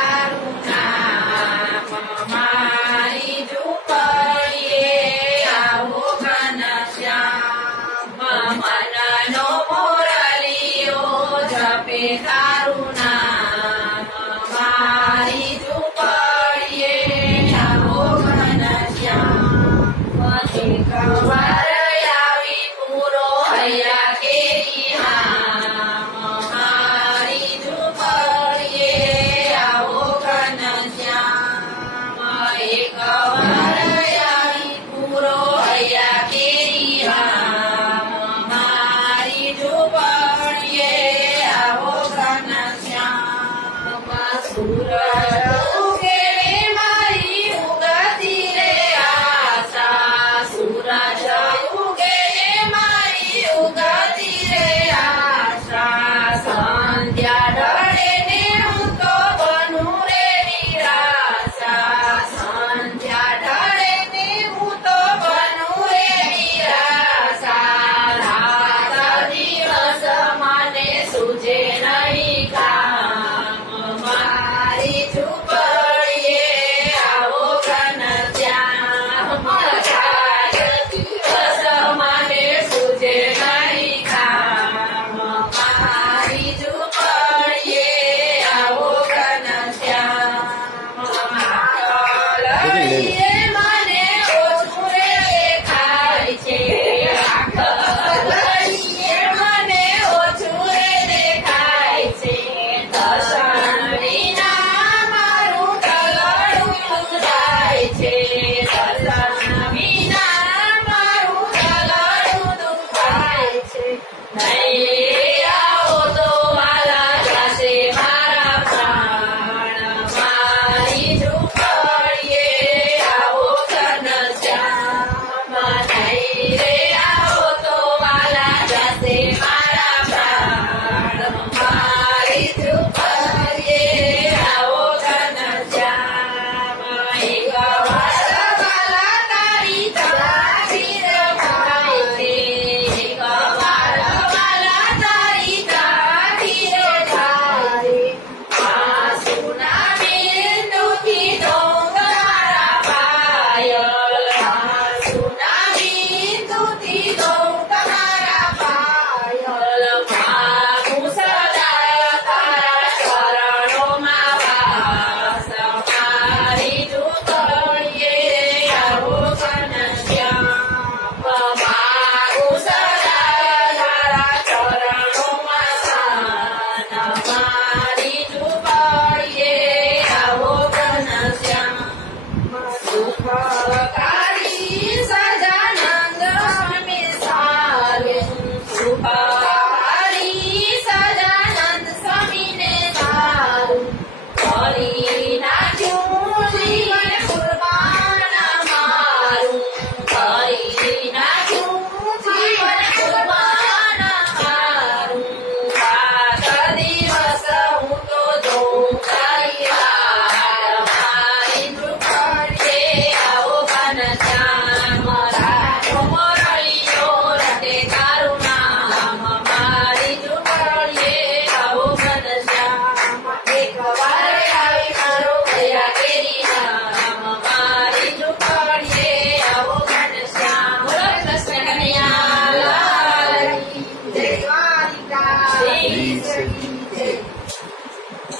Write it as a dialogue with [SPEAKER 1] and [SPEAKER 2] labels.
[SPEAKER 1] lugar Pura